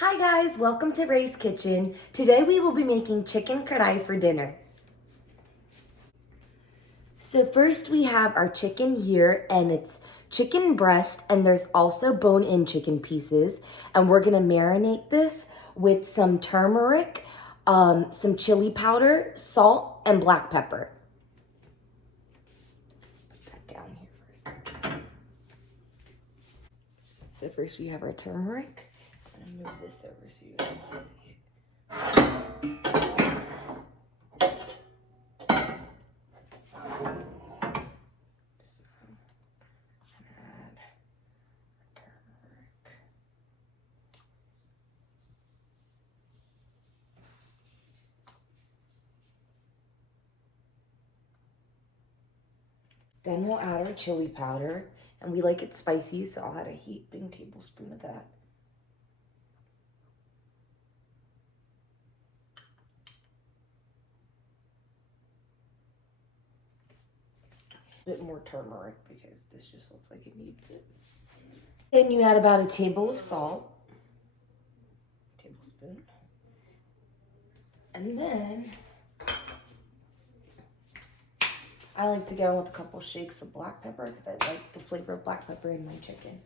Hi guys, welcome to Ray's Kitchen. Today we will be making chicken kadhai for dinner. So first we have our chicken here, and it's chicken breast, and there's also bone-in chicken pieces. And we're gonna marinate this with some turmeric, some chili powder, salt, and black pepper. Put that down here for a second. So first we have our turmeric. I'm gonna move this over so you guys can see it. Then we'll add our chili powder, and we like it spicy, so I'll add a heaping tablespoon of that. A bit more turmeric because this just looks like it needs it. Then you add about a tablespoon of salt. And then I like to go with a couple shakes of black pepper because I like the flavor of black pepper in my chicken.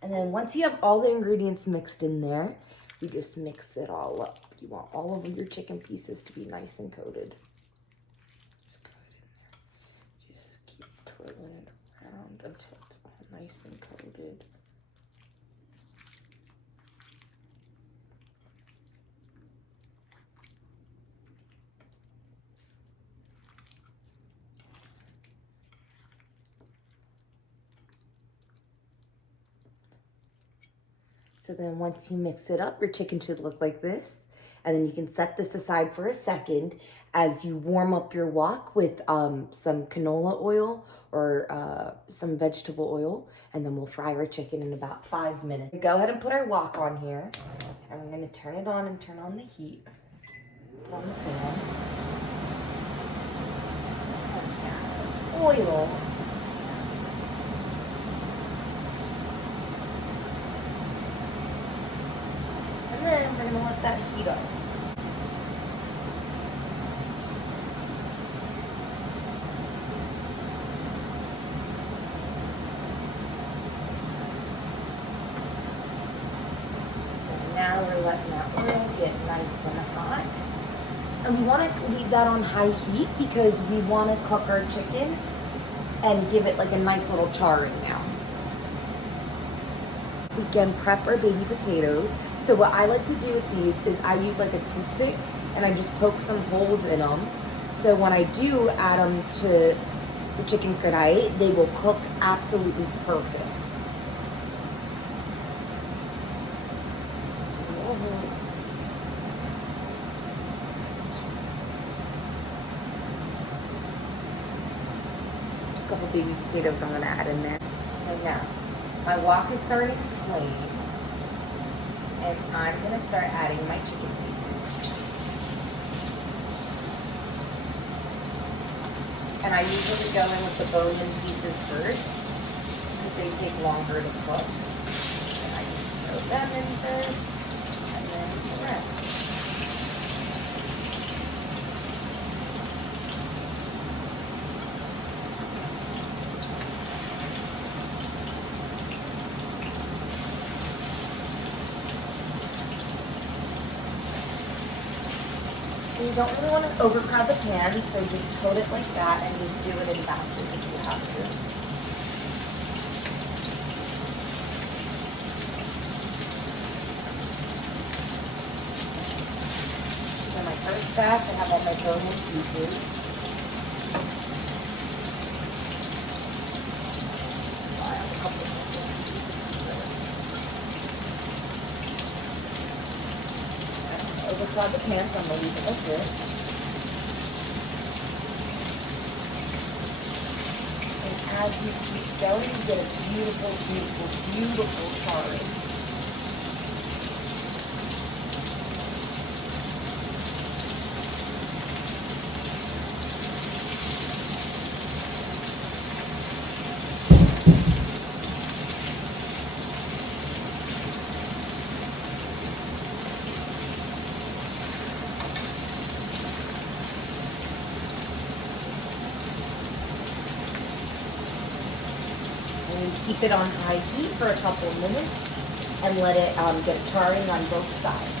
And then once you have all the ingredients mixed in there, you just mix it all up. You want all of your chicken pieces to be nice and coated. Just keep twirling it around until it's all nice and coated. So then once you mix it up, your chicken should look like this. And then you can set this aside for a second as you warm up your wok with some canola oil or some vegetable oil. And then we'll fry our chicken in about 5 minutes. Go ahead and put our wok on here. And we're gonna turn it on and turn on the heat. Put on the fan. Oil. And then we're gonna let that heat up. So now we're letting that oil get nice and hot. And we want to leave that on high heat because we want to cook our chicken and give it like a nice little charring now. We can prep our baby potatoes. So what I like to do with these is I use like a toothpick and I just poke some holes in them. So when I do add them to the chicken kadhai, they will cook absolutely perfect. Just a couple baby potatoes I'm gonna add in there. So now, my wok is starting to flame. And I'm gonna start adding my chicken pieces. And I usually go in with the bone-in pieces first because they take longer to cook. And I just throw them in first, and then the rest. You don't really want to overcrowd the pan, so just coat it like that and just do it in batches if you have to. So my first batch, I have all my bone-in pieces. I have a couple of overcrowd the pan, so I'm going to leave it like this. And as you keep going, you get a beautiful, beautiful, beautiful charring. keep it on high heat for a couple of minutes and let it get charring on both sides.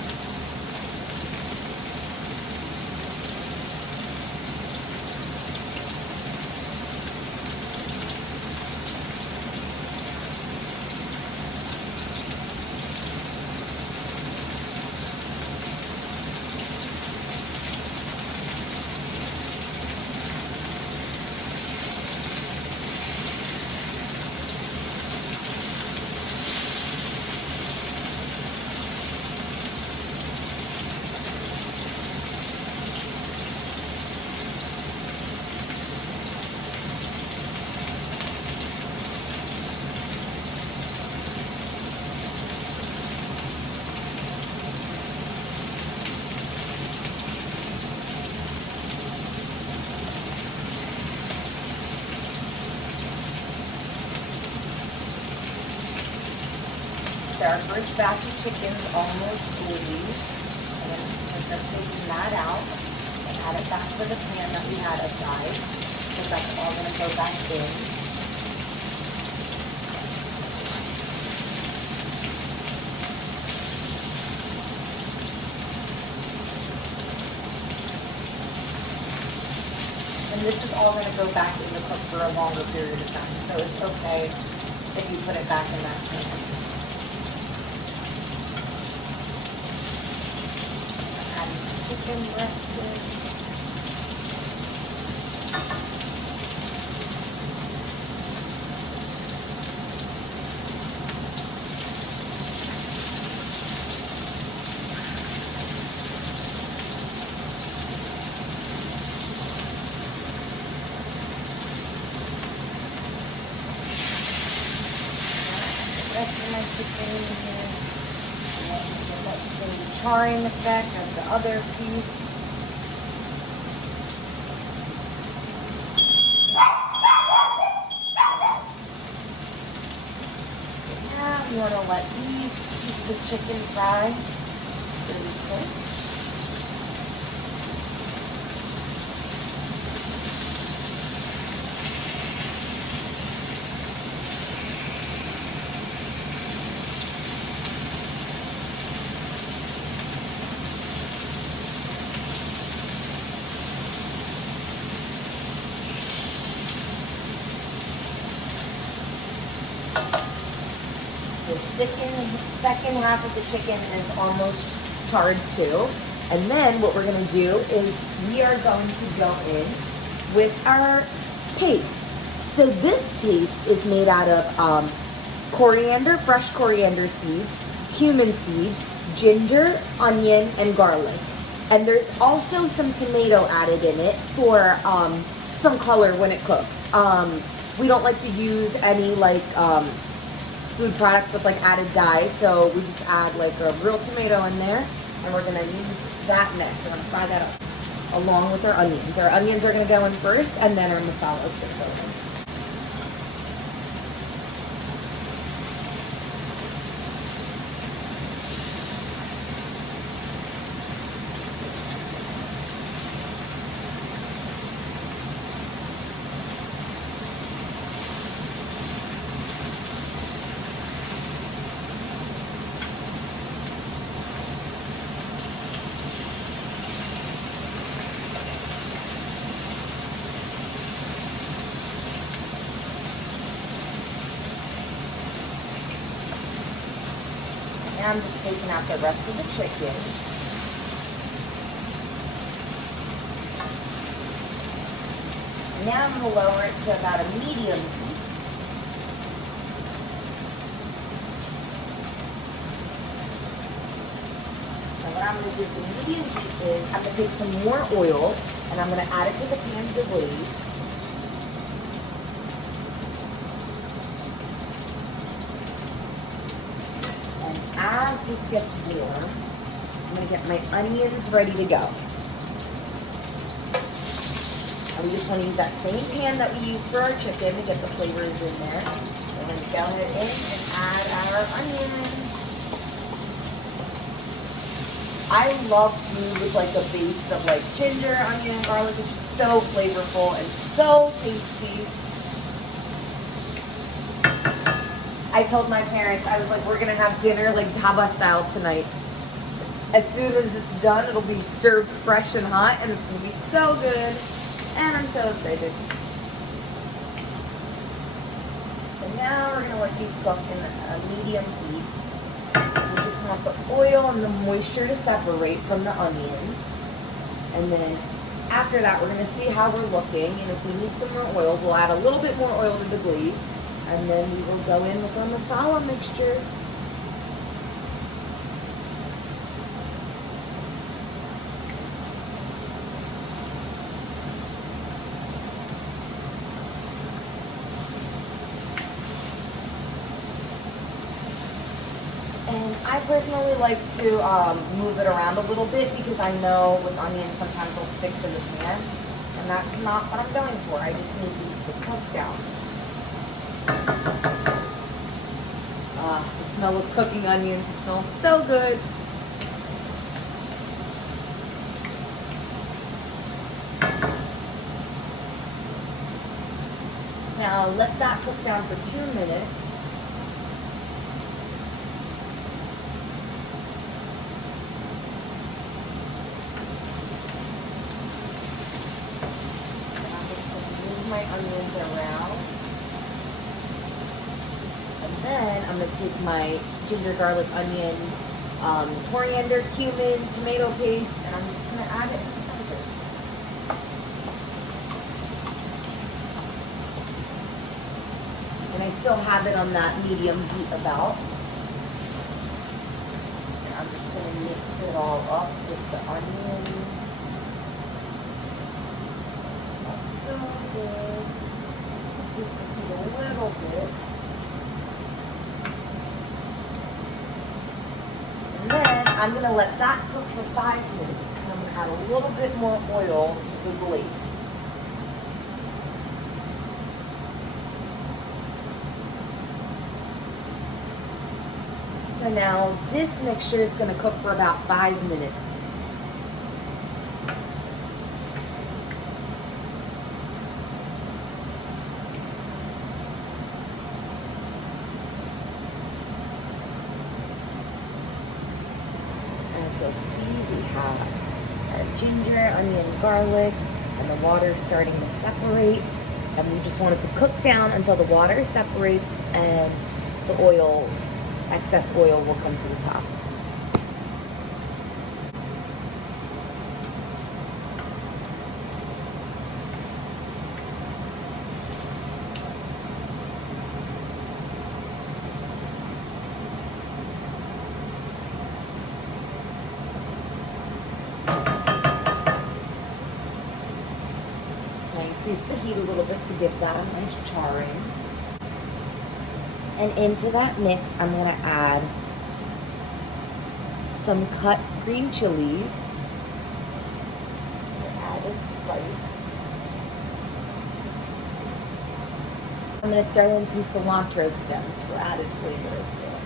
So our first batch of chicken is almost ready. And we're just taking that out and add it back to the pan that we had aside, because that's all going to go back in. And this is all going to go back in the cook for a longer period of time, so it's okay if you put it back in that pan. Chicken breast. Rest of my chicken in here. The charring effect of the other piece. So now you want to let these pieces of chicken fry really quick. The second half of the chicken is almost charred too. And then what we're going to do is we are going to go in with our paste. So this paste is made out of coriander, fresh coriander seeds, cumin seeds, ginger, onion, and garlic. And there's also some tomato added in it for some color when it cooks. We don't like to use any food products with added dye, so we just add a real tomato in there, and we're gonna use that next. We're gonna fry that up along with our onions. Our onions are gonna go in first, and then our masala is gonna go in. Now I'm just taking out the rest of the chicken. Now I'm going to lower it to about a medium heat. So what I'm going to do for medium heat is I'm going to take some more oil and I'm going to add it to the pan to glaze. As this gets warm, I'm going to get my onions ready to go. And we just want to use that same pan that we used for our chicken to get the flavors in there. We're going to go ahead in and add our onions. I love food with a base of ginger, onion, and garlic. It's just so flavorful and so tasty. I told my parents, I was like, we're gonna have dinner like dhaba style tonight. As soon as it's done, it'll be served fresh and hot, and it's gonna be so good. And I'm so excited. So now we're gonna let these cook in a medium heat. We just want the oil and the moisture to separate from the onions. And then after that, we're gonna see how we're looking, and if we need some more oil, we'll add a little bit more oil to the glaze, and then we will go in with our masala mixture. And I personally like to move it around a little bit because I know with onions sometimes they'll stick to the pan, and that's not what I'm going for. I just need these to cook down. The smell of cooking onions, it smells so good. Now let that cook down for 2 minutes. My onions around, and then I'm going to take my ginger, garlic, onion, coriander, cumin, tomato paste, and I'm just going to add it in the center. And I still have it on that medium heat about. And I'm just going to mix it all up with the onions. So good. Just a little bit. And then I'm going to let that cook for 5 minutes. And I'm going to add a little bit more oil to the glaze. So now this mixture is going to cook for about 5 minutes. As you'll see, we have our ginger, onion, garlic, and the water starting to separate. And we just want it to cook down until the water separates and the oil, excess oil, will come to the top. Increase the heat a little bit to give that a nice charring. And into that mix, I'm going to add some cut green chilies, added spice. I'm going to throw in some cilantro stems for added flavor as well.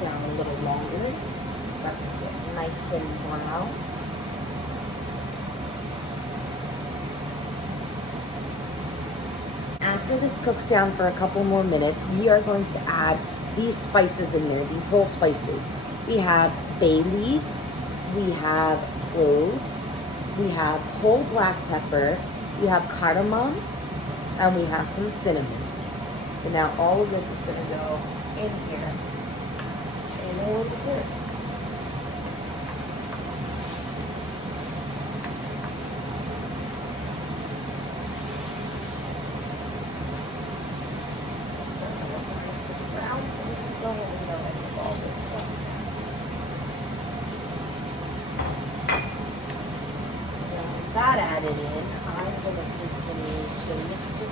Down a little longer, start to get nice and brown. After this cooks down for a couple more minutes, we are going to add these spices in there, these whole spices. We have bay leaves, we have cloves, we have whole black pepper, we have cardamom, and we have some cinnamon. So now all of this is going to go in here. And over here. Start to look nice and brown so we can go in and all this stuff. So that added in, I'm going to continue to mix this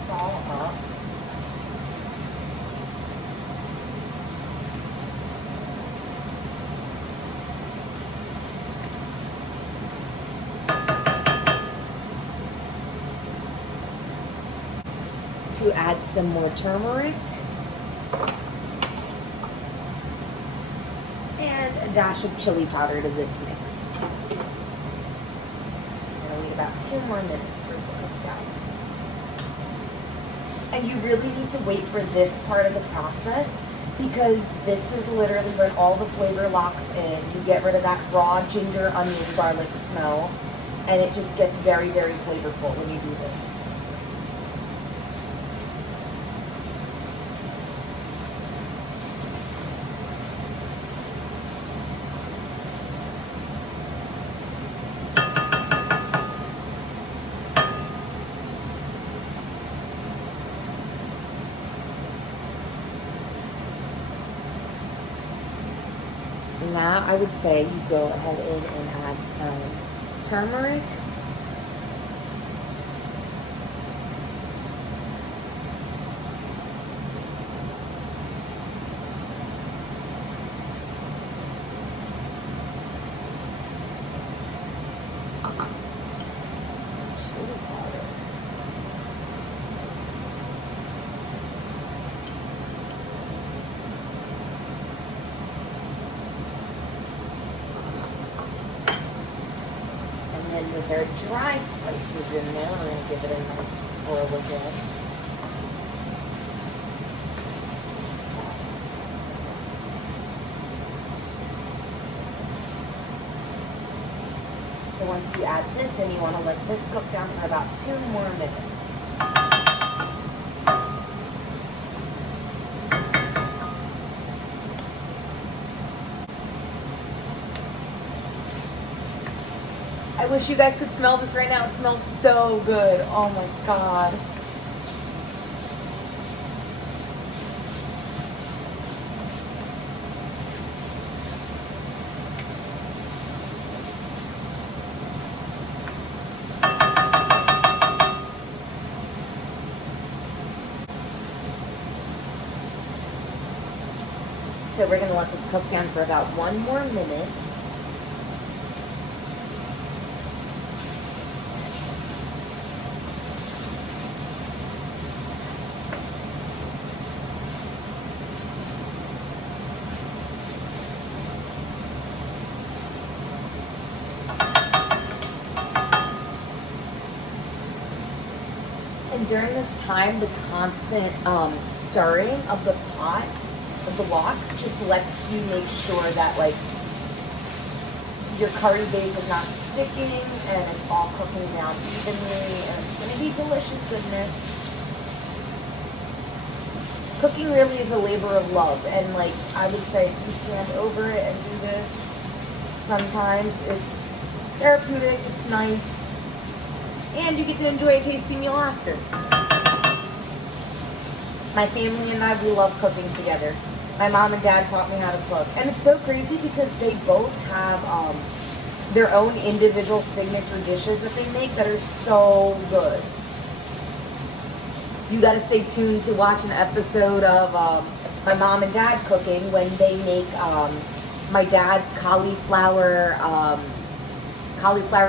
some more turmeric. And a dash of chili powder to this mix. I'm gonna wait about 2 more minutes for it to cook down. And you really need to wait for this part of the process because this is literally when all the flavor locks in. You get rid of that raw ginger, onion, garlic smell, and it just gets very, very flavorful when you do this. Now I would say you go ahead and add some turmeric. Some chili powder. And with our dry spices in there, we're going to give it a nice swirl again. So once you add this in, you want to let this cook down for about 2 more minutes. I wish you guys could smell this right now. It smells so good. Oh my God. So we're going to let this cook down for about 1 more minute. And during this time, the constant stirring of the pot, of the wok, just lets you make sure that like your curry base is not sticking and it's all cooking down evenly, and it's going to be delicious goodness. Cooking really is a labor of love, and like I would say, if you stand over it and do this, sometimes it's therapeutic, it's nice, and you get to enjoy a tasty meal after. My family and I, we love cooking together. My mom and dad taught me how to cook. And it's so crazy because they both have their own individual signature dishes that they make that are so good. You gotta stay tuned to watch an episode of my mom and dad cooking when they make my dad's cauliflower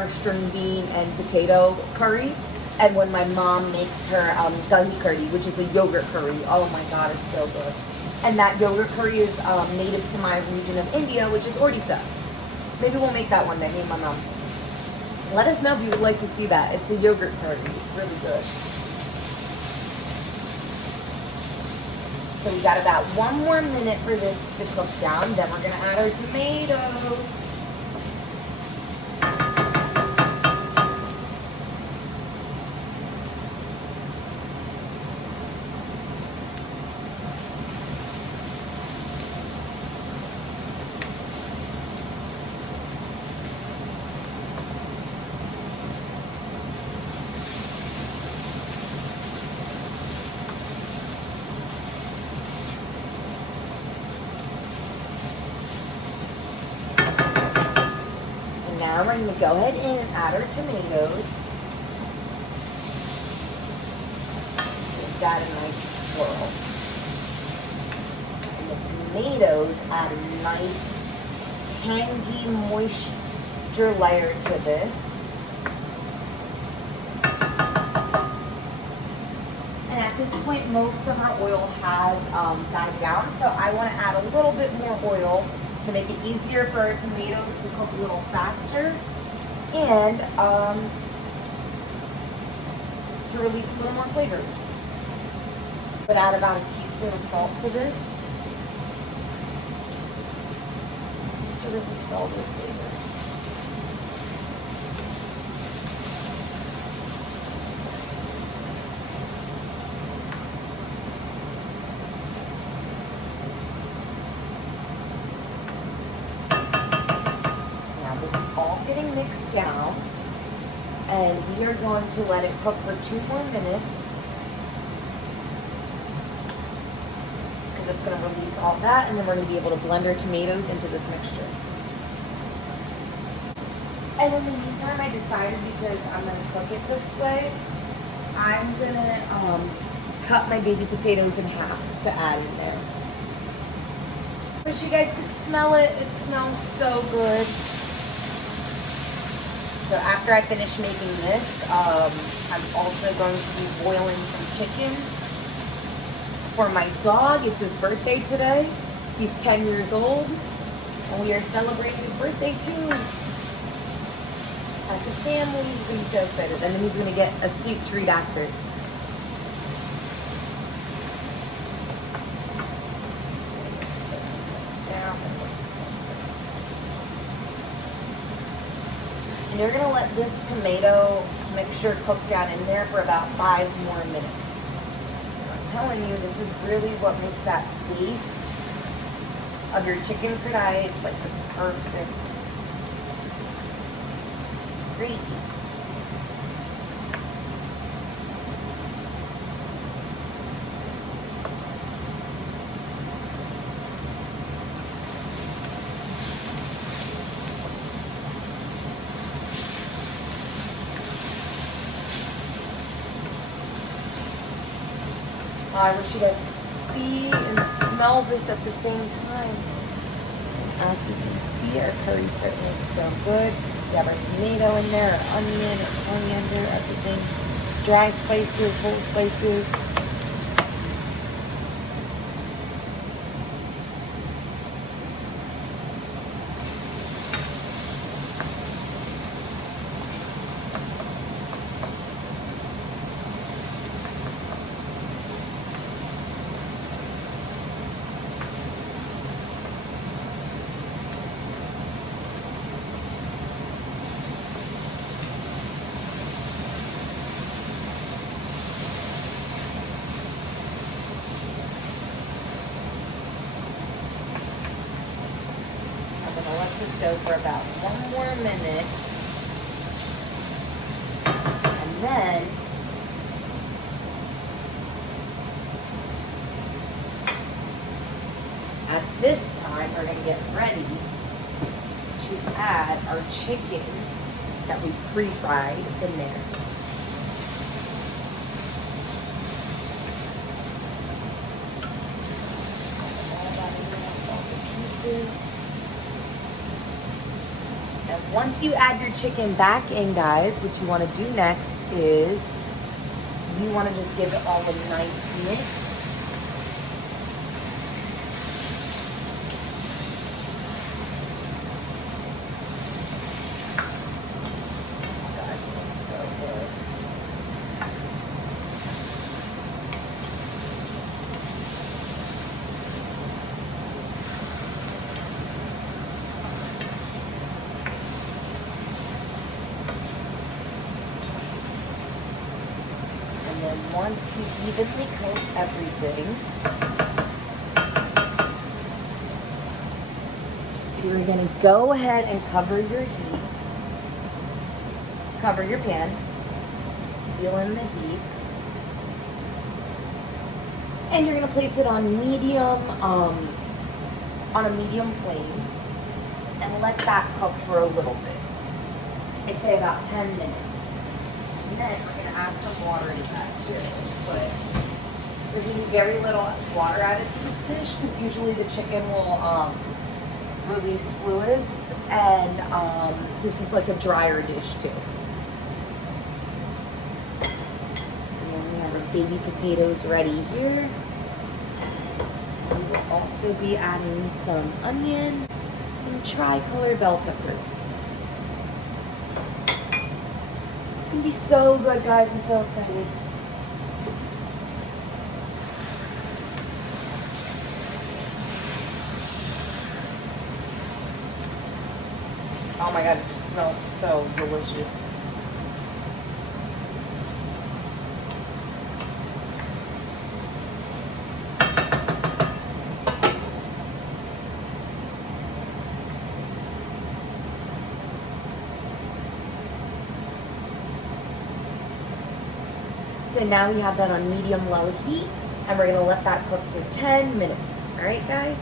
string bean and potato curry, and when my mom makes her dahi curry, which is a yogurt curry. Oh my God, it's so good. And that yogurt curry is native to my region of India, which is Odisha. Maybe we'll make that one day, me and my mom. Let us know if you would like to see that. It's a yogurt curry. It's really good. So we got about 1 more minute for this to cook down. Then we're gonna add our tomatoes. Now we're going to go ahead and add our tomatoes. Give that a nice swirl. And the tomatoes add a nice tangy moisture layer to this. And after this point, most of our oil has died down, so I want to add a little bit more oil to make it easier for our tomatoes to cook a little faster and to release a little more flavor. But add about a teaspoon of salt to this, just to release all those flavors. All getting mixed down, and we are going to let it cook for 2 more minutes because it's going to release all that, and then we're going to be able to blend our tomatoes into this mixture. And in the meantime, I decided, because I'm going to cook it this way, I'm going to cut my baby potatoes in half to add in there. Wish you guys could smell it. It smells so good. So after I finish making this, I'm also going to be boiling some chicken for my dog. It's his birthday today. He's 10 years old, and we are celebrating his birthday too. As a family, he's going to be so excited. And then he's going to get a sweet treat after. And you're going to let this tomato mixture cook down in there for about 5 more minutes. I'm telling you, this is really what makes that base of your chicken kadhai. It's like the perfect gravy. I wish you guys could see and smell this at the same time. As you can see, our curry certainly looks so good. We have our tomato in there, our onion, our coriander, everything. Dry spices, whole spices. I'll let this go for about 1 more minute. And then at this time, we're going to get ready to add our chicken that we pre-fried in there. All that in there, sausage pieces. And once you add your chicken back in, guys, what you want to do next is you want to just give it all a nice mix. Oh, guys, it looks so good. And then once you evenly coat everything, you're going to go ahead and cover your heat, cover your pan to seal in the heat, and you're going to place it on a medium flame and let that cook for a little bit. I'd say about 10 minutes. And then we're going to add some water to that too. But there's going to be very little water added to this dish because usually the chicken will release fluids, and this is like a drier dish too. And then we have our baby potatoes ready here. We will also be adding some onion, some tri-color bell pepper. It's gonna be so good, guys. I'm so excited. Oh my God, it just smells so delicious. So now we have that on medium-low heat, and we're gonna let that cook for 10 minutes. All right, guys?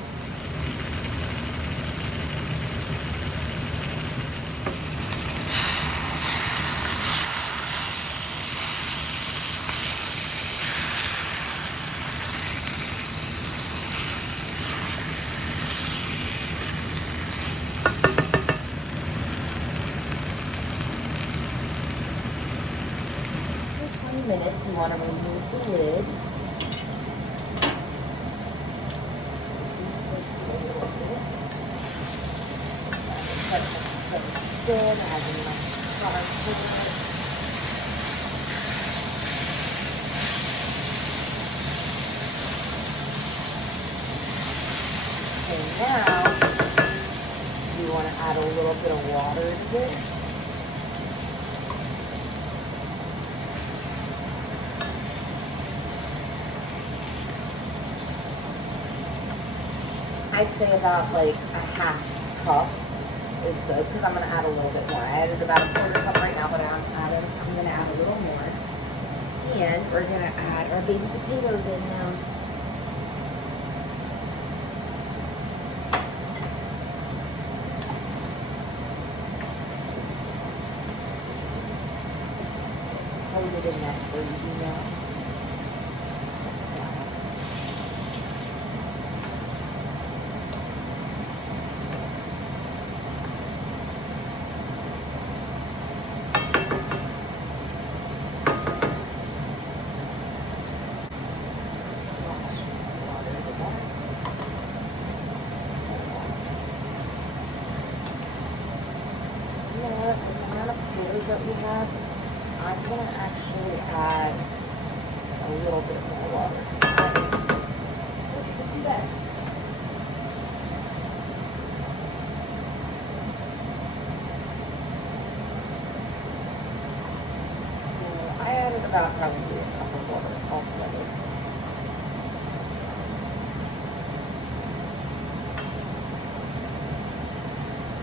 For 20 minutes, you want to remove the lid. So good, adding my carbs to it. Okay, now you want to add a little bit of water to this. I'd say about like a half cup is good because I'm going to add a little bit more. I added about a quarter cup right now, but I'm going to add a little more. And we're going to add our baby potatoes in now. Hold it in that gravy now. Potatoes that we have, I'm going to actually add a little bit more water because I think the best. So I added about probably a cup of water altogether.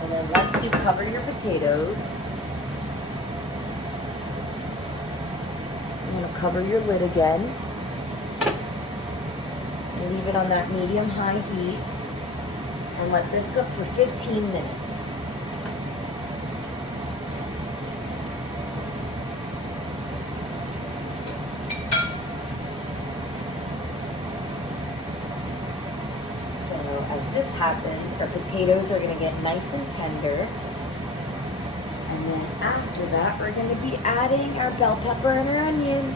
And then once you cover your potatoes, I'm going to cover your lid again and leave it on that medium-high heat and let this cook for 15 minutes. So as this happens, our potatoes are going to get nice and tender. And then after that, we're going to be adding our bell pepper and our onion.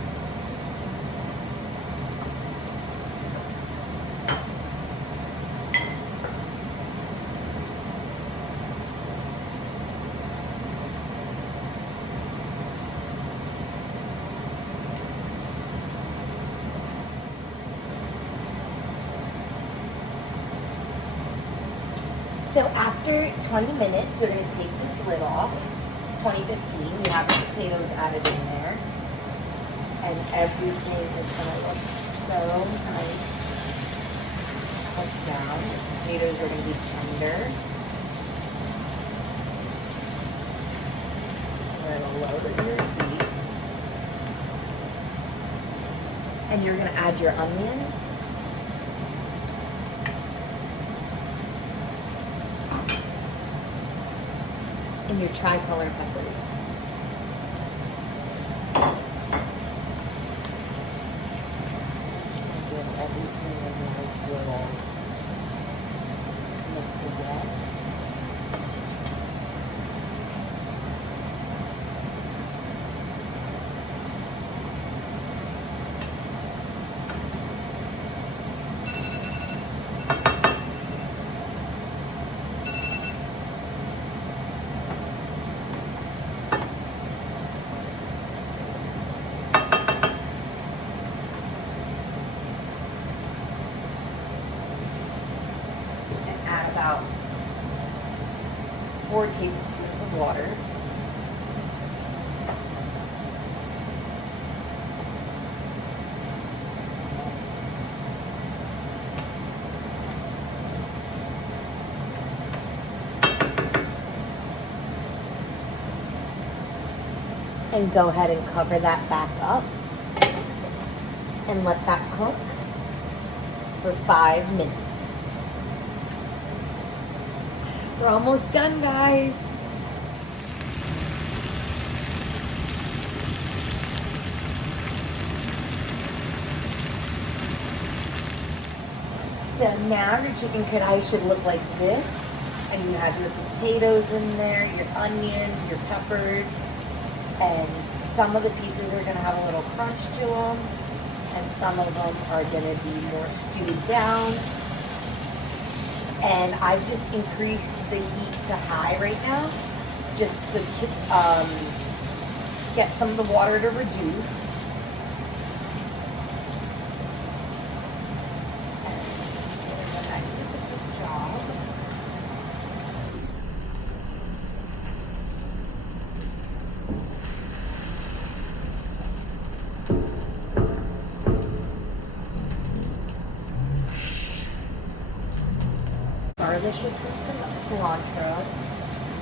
So after 20 minutes, you're going to take this lid off. 2015, you have the potatoes added in there. And everything is going to look so nice. Cooked down. The potatoes are going to be tender. We're going to lower your heat. And you're going to add your onions. And your tri-color peppers. Give everything a nice little mix again. about 4 tablespoons of water. And go ahead and cover that back up and let that cook for 5 minutes. We're almost done, guys. So now your chicken kadhai should look like this. And you have your potatoes in there, your onions, your peppers. And some of the pieces are going to have a little crunch to them. And some of them are going to be more stewed down. And I've just increased the heat to high right now, just to get some of the water to reduce. And I think this is a job. Garnish with some cilantro.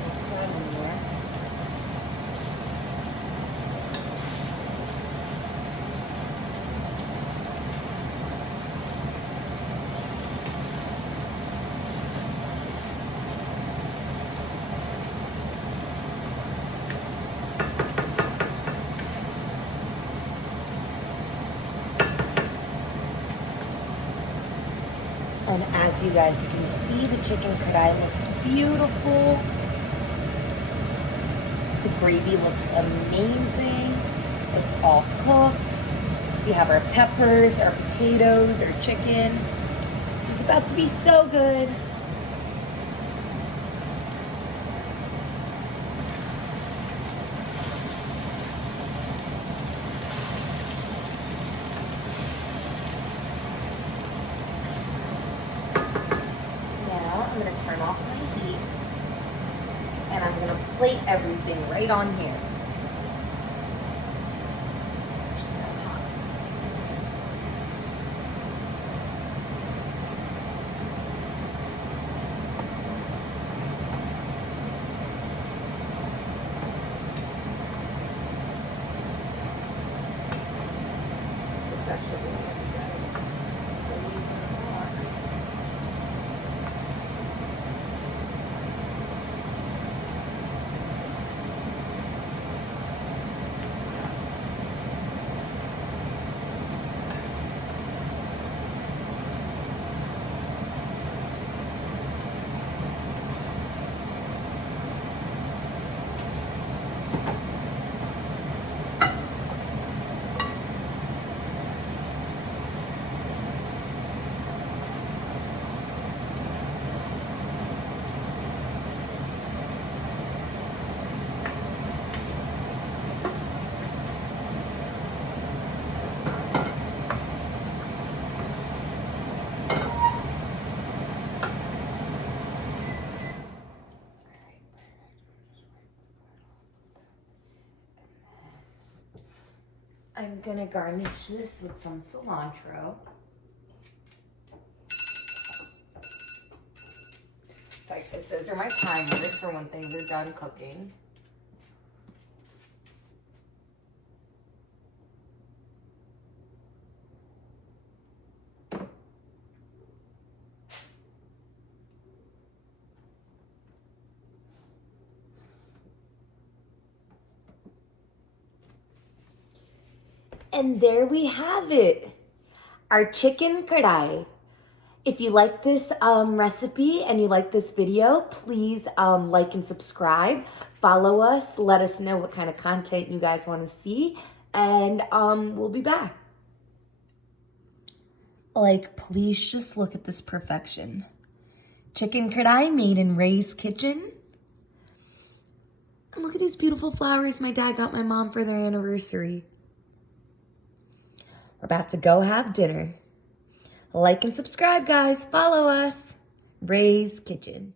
Mix that in there. And as you guys can see, the chicken kadhai looks beautiful. The gravy looks amazing. It's all cooked. We have our peppers, our potatoes, our chicken. This is about to be so good. I'm going to turn off my heat and I'm going to plate everything right on here. Just actually, guys. I'm gonna garnish this with some cilantro. Sorry, because those are my timers for when things are done cooking. And there we have it, our chicken kadhai. If you like this recipe and you like this video, please like and subscribe. Follow us. Let us know what kind of content you guys want to see. And we'll be back. Like, please just look at this perfection. Chicken kadhai made in Ray's kitchen. And look at these beautiful flowers my dad got my mom for their anniversary. We're about to go have dinner. Like and subscribe, guys. Follow us. Ray's Kitchen.